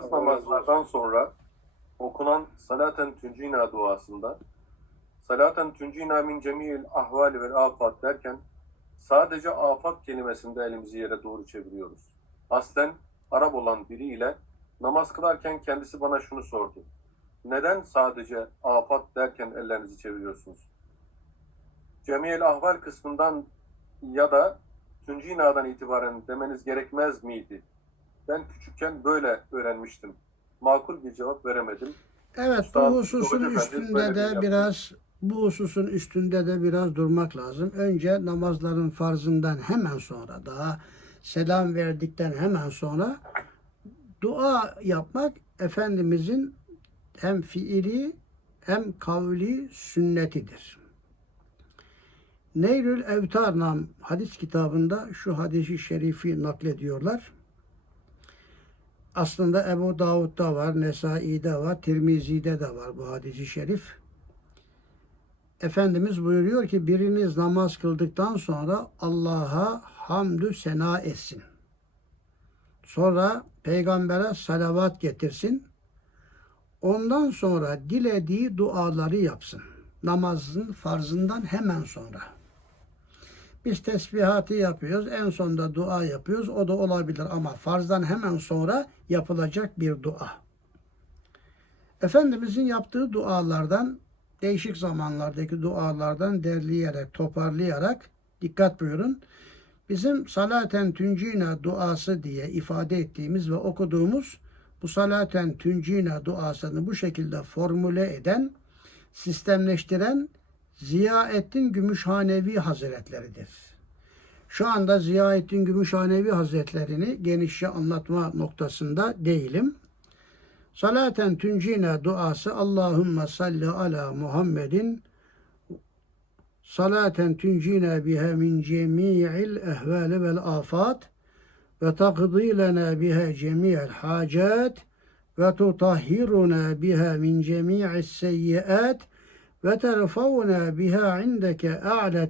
farz namazlardan sonra okunan salaten tüncina duasında salaten tüncina min cemil ahvali vel afat derken sadece afat kelimesinde elimizi yere doğru çeviriyoruz. Aslen Arap olan biriyle namaz kılarken kendisi bana şunu sordu. Neden sadece afat derken ellerinizi çeviriyorsunuz? Cemil ahval kısmından ya da Tüncina'dan itibaren demeniz gerekmez miydi? Ben küçükken böyle öğrenmiştim. Makul bir cevap veremedim. Evet Üstad, bu hususun üstünde bir de yaptı. biraz bu hususun üstünde de biraz durmak lazım. Önce namazların farzından hemen sonra daha selam verdikten hemen sonra dua yapmak Efendimizin hem fiili hem kavli sünnetidir. Neylül Evtar nam hadis kitabında şu hadisi şerifi naklediyorlar. Aslında Ebu Davud'da var, Nesai'de var, Tirmizi'de de var bu hadisi şerif. Efendimiz buyuruyor ki biriniz namaz kıldıktan sonra Allah'a hamdü sena etsin. Sonra peygambere salavat getirsin. Ondan sonra dilediği duaları yapsın. Namazın farzından hemen sonra. Biz tesbihatı yapıyoruz. En sonda dua yapıyoruz. O da olabilir ama farzdan hemen sonra yapılacak bir dua. Efendimizin yaptığı dualardan değişik zamanlardaki dualardan derleyerek, toparlayarak dikkat buyurun. Bizim salaten tüncina duası diye ifade ettiğimiz ve okuduğumuz bu salaten tüncina duasını bu şekilde formüle eden, sistemleştiren Ziyaettin Gümüşhanevi Hazretleridir. Şu anda Ziyaettin Gümüşhanevi Hazretlerini genişçe anlatma noktasında değilim. Salaten tüncine duası Allahümme salli ala Muhammedin salaten tüncine biha min cemi'il ehvali vel afat ve taqdi lena biha cemi'el ve tutahhiruna biha min cemi'is seyyiat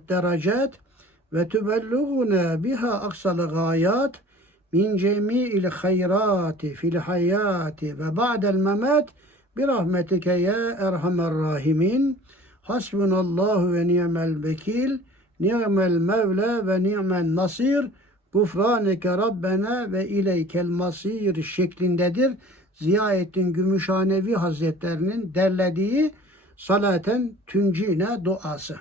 derecat ve tübelluğuna biha aksal gayat min cemi'il hayrati fil hayati ve ba'del memat bi rahmetike ya erhamer rahimin hasbunallahu ve ni'mel vekil ni'mel mevla ve ni'mel nasir gufraneke rabbena ve ileykel masir şeklindedir. Ziyaettin Gümüşhanevi Hazretlerinin derlediği salaten tüncine duası.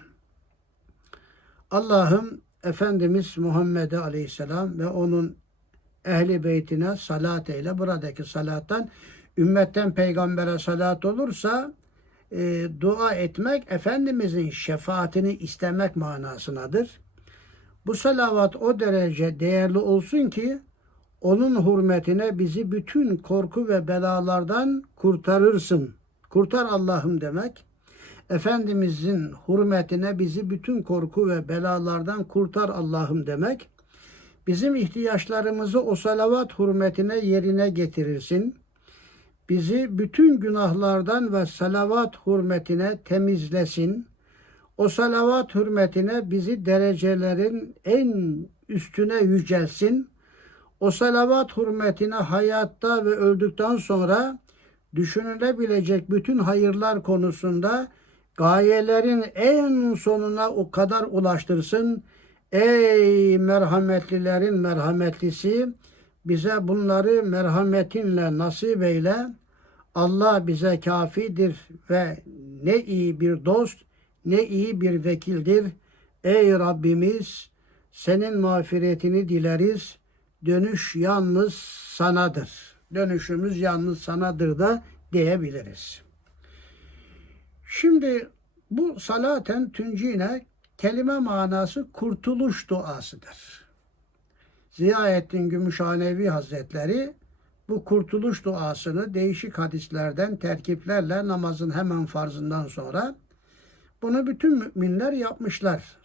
Allah'ım Efendimiz Muhammed Aleyhisselam ve onun ehli beytine salat eyle. Buradaki salattan ümmetten peygambere salat olursa e, dua etmek Efendimizin şefaatini istemek manasınadır. Bu salavat o derece değerli olsun ki onun hürmetine bizi bütün korku ve belalardan kurtarırsın. Kurtar Allah'ım demek. Efendimizin hürmetine bizi bütün korku ve belalardan kurtar Allah'ım demek. Bizim ihtiyaçlarımızı o salavat hürmetine yerine getirirsin. Bizi bütün günahlardan ve salavat hürmetine temizlesin. O salavat hürmetine bizi derecelerin en üstüne yücelsin. O salavat hürmetine hayatta ve öldükten sonra düşünülebilecek bütün hayırlar konusunda gayelerin en sonuna o kadar ulaştırsın. Ey merhametlilerin merhametlisi bize bunları merhametinle nasip eyle. Allah bize kafidir ve ne iyi bir dost ne iyi bir vekildir. Ey Rabbimiz senin mağfiretini dileriz. Dönüş yalnız sanadır. Dönüşümüz yalnız sanadır da diyebiliriz. Şimdi bu salaten tüncine kelime manası kurtuluş duasıdır. Ziyaettin Gümüşhanevi Hazretleri bu kurtuluş duasını değişik hadislerden terkiplerle namazın hemen farzından sonra bunu bütün müminler yapmışlar.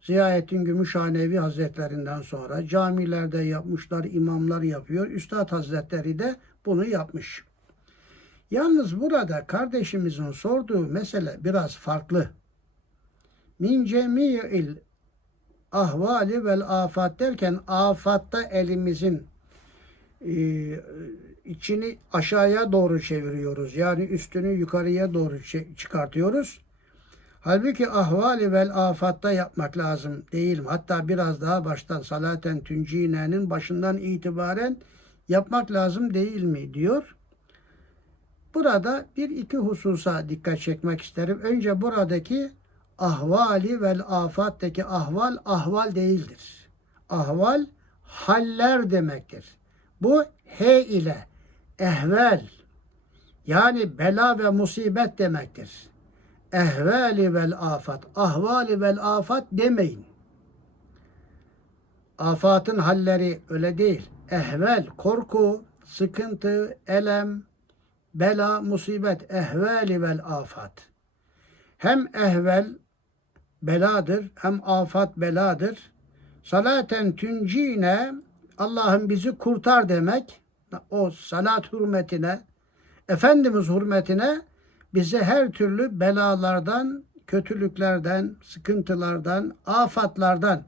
Ziyaettin Gümüşhanevi Hazretlerinden sonra camilerde yapmışlar, imamlar yapıyor. Üstad Hazretleri de bunu yapmış. Yalnız burada kardeşimizin sorduğu mesele biraz farklı. Min cemi'il ahvali vel afat derken afatta elimizin e, içini aşağıya doğru çeviriyoruz. Yani üstünü yukarıya doğru çıkartıyoruz. Halbuki ahvali vel afatta yapmak lazım değil mi? Hatta biraz daha baştan salaten tüncinenin başından itibaren yapmak lazım değil mi diyor. Burada bir iki hususa dikkat çekmek isterim. Önce buradaki ahvali vel afattaki ahval ahval değildir. Ahval haller demektir. Bu he ile ehvel yani bela ve musibet demektir. Ehvali vel afat, ahvali vel afat demeyin. Afatın halleri öyle değil. Ehvel, korku, sıkıntı, elem, bela, musibet, ehvali vel afat. Hem ehvel beladır, hem afat beladır. Salaten tüncine Allah'ım bizi kurtar demek. O salat hürmetine, Efendimiz hürmetine bizi her türlü belalardan, kötülüklerden, sıkıntılardan, afatlardan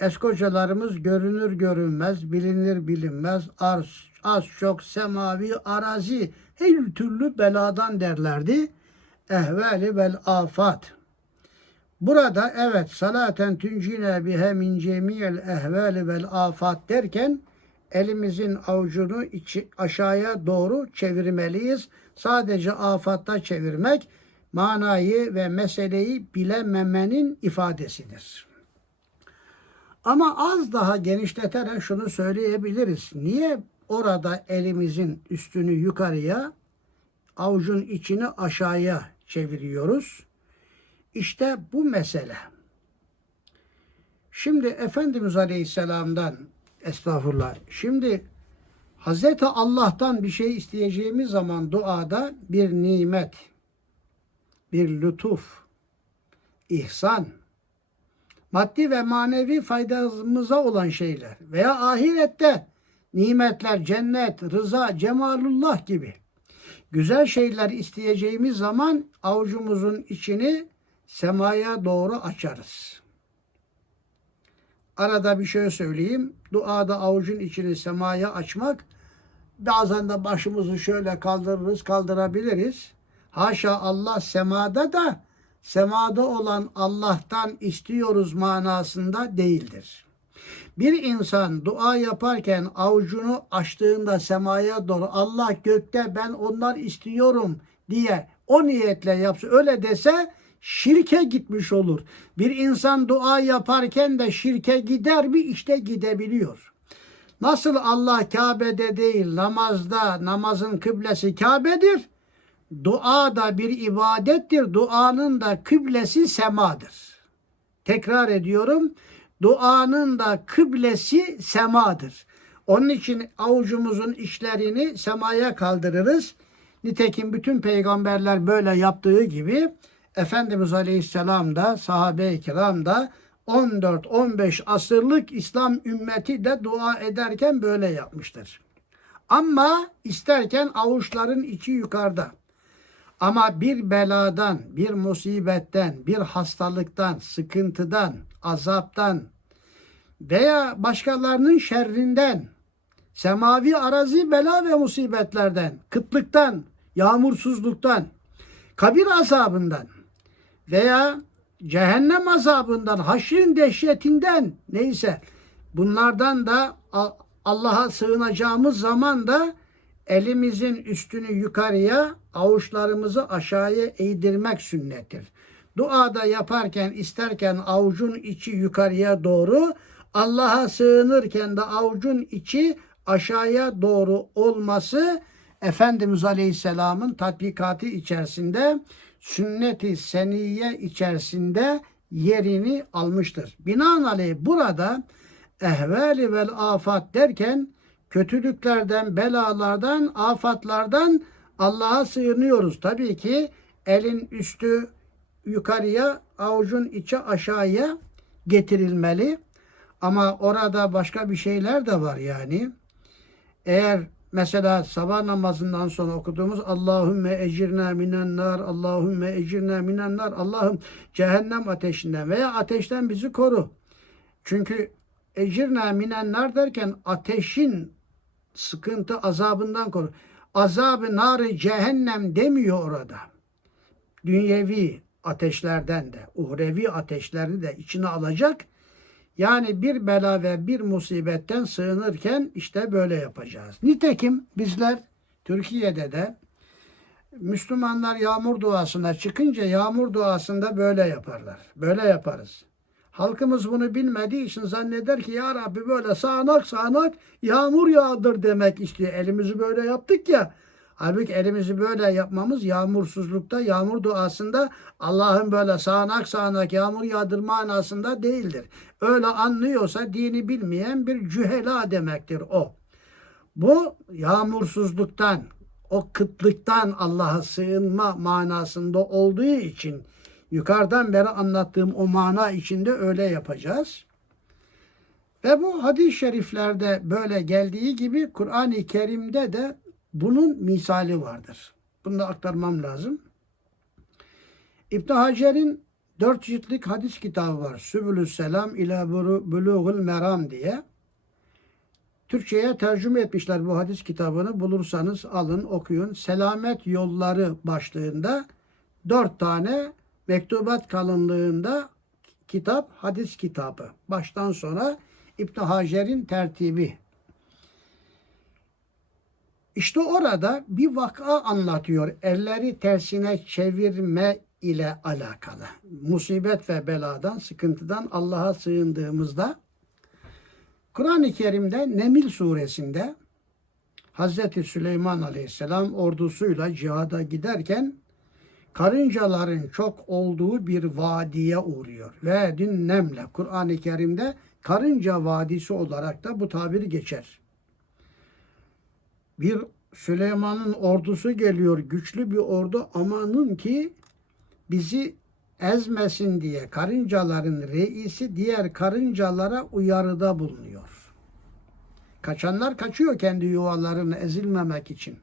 eskocalarımız görünür görünmez, bilinir bilinmez, az, az çok semavi, arazi her türlü beladan derlerdi. Ehvali vel afat. Burada evet salaten tüncine bihe min cemiyel ehvali vel afat derken elimizin avucunu içi, aşağıya doğru çevirmeliyiz. Sadece afatta çevirmek manayı ve meseleyi bilememenin ifadesidir. Ama az daha genişleterek şunu söyleyebiliriz. Niye orada elimizin üstünü yukarıya, avucun içini aşağıya çeviriyoruz? İşte bu mesele. Şimdi Efendimiz Aleyhisselam'dan estağfurullah. Şimdi Hazreti Allah'tan bir şey isteyeceğimiz zaman duada bir nimet, bir lütuf, ihsan, maddi ve manevi faydamıza olan şeyler veya ahirette nimetler, cennet, rıza, cemalullah gibi güzel şeyler isteyeceğimiz zaman avucumuzun içini semaya doğru açarız. Arada bir şey söyleyeyim. Duada avucun içini semaya açmak bazen de başımızı şöyle kaldırırız, kaldırabiliriz. Haşa Allah semada da semada olan Allah'tan istiyoruz manasında değildir. Bir insan dua yaparken avucunu açtığında semaya doğru Allah gökte ben onlar istiyorum diye o niyetle yapsa öyle dese şirke gitmiş olur. Bir insan dua yaparken de şirke gider mi? İşte gidebiliyor. Nasıl Allah Kabe'de değil namazda namazın kıblesi Kabe'dir. Dua da bir ibadettir. Duanın da kıblesi semadır. Tekrar ediyorum. Duanın da kıblesi semadır. Onun için avucumuzun içlerini semaya kaldırırız. Nitekim bütün peygamberler böyle yaptığı gibi Efendimiz Aleyhisselam da sahabe-i kiram da 14-15 asırlık İslam ümmeti de dua ederken böyle yapmıştır. Ama isterken avuçların içi yukarıda. Ama bir beladan, bir musibetten, bir hastalıktan, sıkıntıdan, azaptan veya başkalarının şerrinden, semavi arazi bela ve musibetlerden, kıtlıktan, yağmursuzluktan, kabir azabından veya cehennem azabından, haşrin dehşetinden neyse bunlardan da Allah'a sığınacağımız zaman da elimizin üstünü yukarıya, avuçlarımızı aşağıya eğdirmek sünnettir. Duada yaparken, isterken avucun içi yukarıya doğru, Allah'a sığınırken de avucun içi aşağıya doğru olması Efendimiz Aleyhisselam'ın tatbikatı içerisinde sünnet-i seniye içerisinde yerini almıştır. Binaenaleyh burada ehvali vel afat derken kötülüklerden, belalardan, afatlardan Allah'a sığınıyoruz. Tabii ki elin üstü yukarıya, avucun içi aşağıya getirilmeli. Ama orada başka bir şeyler de var yani. Eğer mesela sabah namazından sonra okuduğumuz Allahümme ecirna minen nar, Allahümme ecirna minen nar, Allah'ım cehennem ateşinden veya ateşten bizi koru. Çünkü ecirna minen nar derken ateşin sıkıntı azabından koru. Azabı narı cehennem demiyor orada. Dünyevi ateşlerden de, uhrevi ateşlerini de içine alacak. Yani bir bela ve bir musibetten sığınırken işte böyle yapacağız. Nitekim bizler Türkiye'de de Müslümanlar yağmur duasına çıkınca yağmur duasında böyle yaparlar. Böyle yaparız. Halkımız bunu bilmediği için zanneder ki ya Rabbi böyle sağanak sağanak yağmur yağdır demek istiyor. Elimizi böyle yaptık ya. Halbuki elimizi böyle yapmamız yağmursuzlukta, yağmur duasında Allah'ın böyle sağanak sağanak yağmur yağdır manasında değildir. Öyle anlıyorsa dini bilmeyen bir cühela demektir o. Bu yağmursuzluktan, o kıtlıktan Allah'a sığınma manasında olduğu için yukarıdan beri anlattığım o mana içinde öyle yapacağız. Ve bu hadis-i şeriflerde böyle geldiği gibi Kur'an-ı Kerim'de de bunun misali vardır. Bunu da aktarmam lazım. İbn Hacer'in dört ciltlik hadis kitabı var. Sübülü Selam ila Buluğul Meram diye. Türkçe'ye tercüme etmişler bu hadis kitabını. Bulursanız alın okuyun. Selamet Yolları başlığında dört tane mektubat kalınlığında kitap, hadis kitabı. Baştan sona İbn Hacer'in tertibi. İşte orada bir vaka anlatıyor. Elleri tersine çevirme ile alakalı. Musibet ve beladan, sıkıntıdan Allah'a sığındığımızda Kur'an-ı Kerim'de Nemil suresinde Hazreti Süleyman Aleyhisselam ordusuyla cihada giderken karıncaların çok olduğu bir vadiye uğruyor. Ve dün Nemle Kur'an-ı Kerim'de karınca vadisi olarak da bu tabir geçer. Bir Süleyman'ın ordusu geliyor, güçlü bir ordu amanın ki bizi ezmesin diye karıncaların reisi diğer karıncalara uyarıda bulunuyor. Kaçanlar kaçıyor kendi yuvalarını ezilmemek için.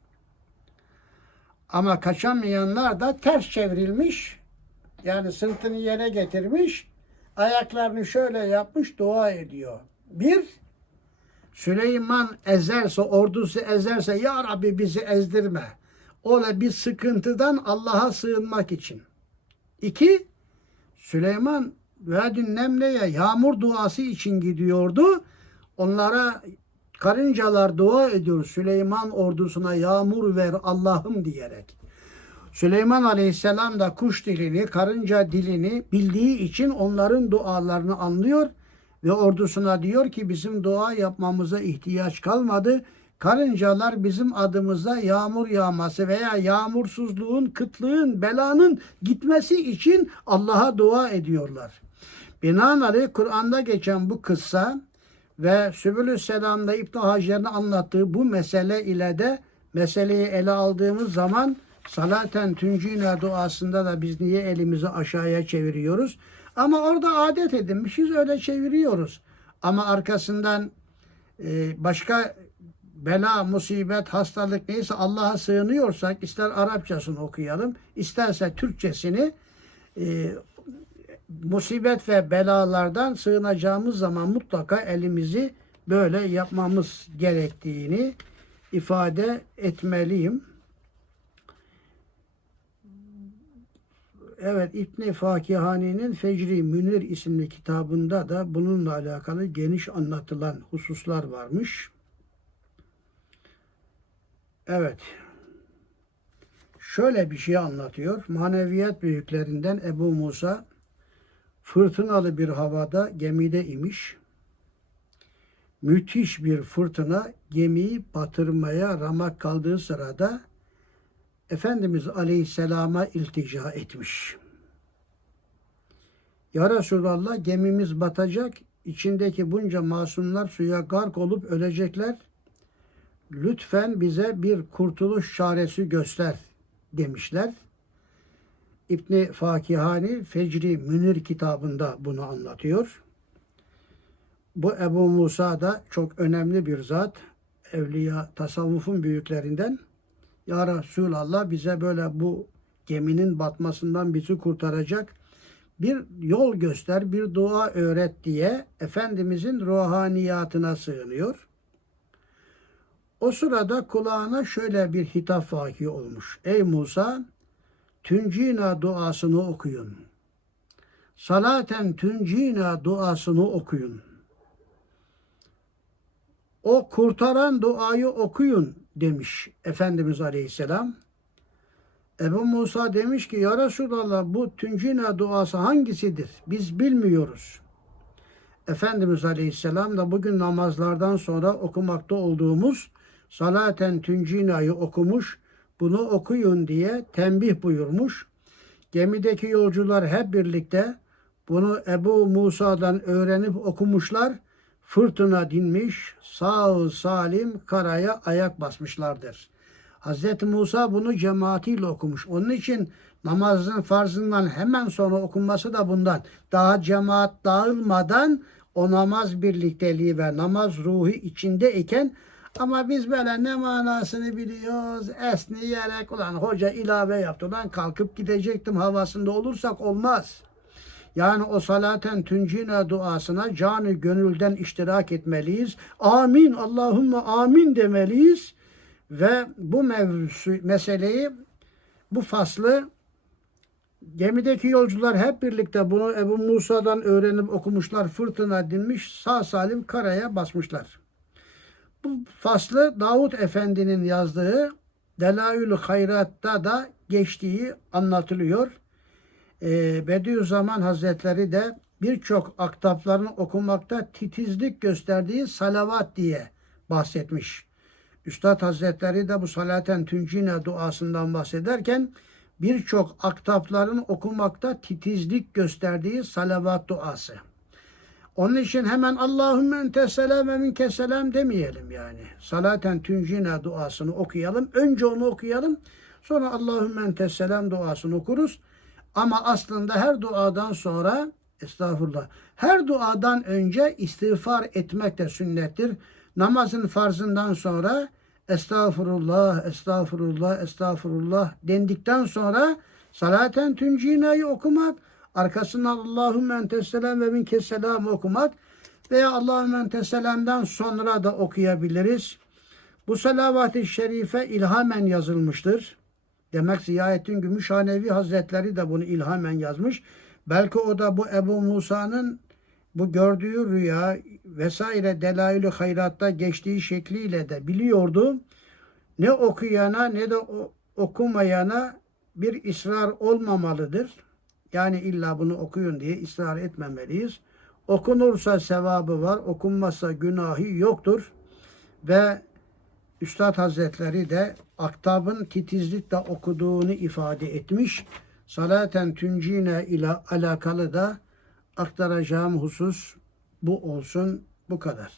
Ama kaçamayanlar da ters çevrilmiş. Yani sırtını yere getirmiş. Ayaklarını şöyle yapmış dua ediyor. Bir, Süleyman ezerse, ordusu ezerse Ya Rabbi bizi ezdirme. Ola bir sıkıntıdan Allah'a sığınmak için. İki, Süleyman Vedün Nemle'ye yağmur duası için gidiyordu. Onlara karıncalar dua ediyor Süleyman ordusuna yağmur ver Allah'ım diyerek. Süleyman Aleyhisselam da kuş dilini, karınca dilini bildiği için onların dualarını anlıyor ve ordusuna diyor ki bizim dua yapmamıza ihtiyaç kalmadı. Karıncalar bizim adımıza yağmur yağması veya yağmursuzluğun, kıtlığın, belanın gitmesi için Allah'a dua ediyorlar. Binaenaleyh Kur'an'da geçen bu kıssa ve Sübülü Selam'da İbn Hacer'in anlattığı bu mesele ile de meseleyi ele aldığımız zaman salaten tüncine duasında da biz niye elimizi aşağıya çeviriyoruz? Ama orada adet edinmişiz öyle çeviriyoruz. Ama arkasından e, başka bela, musibet, hastalık neyse Allah'a sığınıyorsak ister Arapçasını okuyalım, isterse Türkçesini e, musibet ve belalardan sığınacağımız zaman mutlaka elimizi böyle yapmamız gerektiğini ifade etmeliyim. Evet İbn Fakihani'nin Fecri Münir isimli kitabında da bununla alakalı geniş anlatılan hususlar varmış. Evet. Şöyle bir şey anlatıyor. Maneviyat büyüklerinden Ebu Musa fırtınalı bir havada gemide imiş. Müthiş bir fırtına gemiyi batırmaya ramak kaldığı sırada Efendimiz Aleyhisselam'a iltica etmiş. Ya Resulallah gemimiz batacak, içindeki bunca masumlar suya gark olup ölecekler. Lütfen bize bir kurtuluş çaresi göster demişler. İbni Fakihani Fecri Münir kitabında bunu anlatıyor. Bu Ebu Musa da çok önemli bir zat. Evliya tasavvufun büyüklerinden. Ya Resulallah bize böyle bu geminin batmasından bizi kurtaracak bir yol göster, bir dua öğret diye Efendimizin ruhaniyatına sığınıyor. O sırada kulağına şöyle bir hitap vaki olmuş. Ey Musa, tüncina duasını okuyun. Salaten tüncina duasını okuyun. O kurtaran duayı okuyun demiş Efendimiz Aleyhisselam. Ebu Musa demiş ki ya Resulallah bu tüncina duası hangisidir? Biz bilmiyoruz. Efendimiz Aleyhisselam da bugün namazlardan sonra okumakta olduğumuz salaten tüncinayı okumuş. Bunu okuyun diye tembih buyurmuş. Gemideki yolcular hep birlikte bunu Ebu Musa'dan öğrenip okumuşlar. Fırtına dinmiş, sağ salim karaya ayak basmışlardır. Hazreti Musa bunu cemaatiyle okumuş. Onun için namazın farzından hemen sonra okunması da bundan. Daha cemaat dağılmadan o namaz birlikteliği ve namaz ruhu içindeyken ama biz böyle ne manasını biliyoruz esneyerek ulan hoca ilave yaptı lan kalkıp gidecektim havasında olursak olmaz. Yani o salaten tüncina duasına canı gönülden iştirak etmeliyiz. Amin Allahümme amin demeliyiz. Ve bu mevzusu, meseleyi, bu faslı gemideki yolcular hep birlikte bunu Ebu Musa'dan öğrenip okumuşlar. Fırtına dinmiş, sağ salim karaya basmışlar. Bu faslı Davut Efendi'nin yazdığı Delaül Hayrat'ta da geçtiği anlatılıyor. Ee, Bediüzzaman Hazretleri de birçok aktapların okumakta titizlik gösterdiği salavat diye bahsetmiş. Üstad Hazretleri de bu salaten tüncine duasından bahsederken birçok aktapların okumakta titizlik gösterdiği salavat duası. Onun için hemen Allahümme ente selam ve minke selam demeyelim yani. Salaten tüncine duasını okuyalım. Önce onu okuyalım. Sonra Allahümme ente selam duasını okuruz. Ama aslında her duadan sonra estağfurullah her duadan önce istiğfar etmek de sünnettir. Namazın farzından sonra estağfurullah, estağfurullah, estağfurullah dendikten sonra salaten tüncinayı okumak, arkasından Allahümme entes ve minke selam okumak veya Allahümme entes sonra da okuyabiliriz. Bu salavat-ı şerife ilhamen yazılmıştır. Demek Ziyaettin Gümüşhanevi Hazretleri de bunu ilhamen yazmış. Belki o da bu Ebu Musa'nın bu gördüğü rüya vesaire delail-i hayratta geçtiği şekliyle de biliyordu. Ne okuyana ne de okumayana bir ısrar olmamalıdır. Yani illa bunu okuyun diye ısrar etmemeliyiz. Okunursa sevabı var, okunmazsa günahı yoktur. Ve Üstad Hazretleri de aktabın titizlikle okuduğunu ifade etmiş. Salaten tüncine ile alakalı da aktaracağım husus bu olsun bu kadar.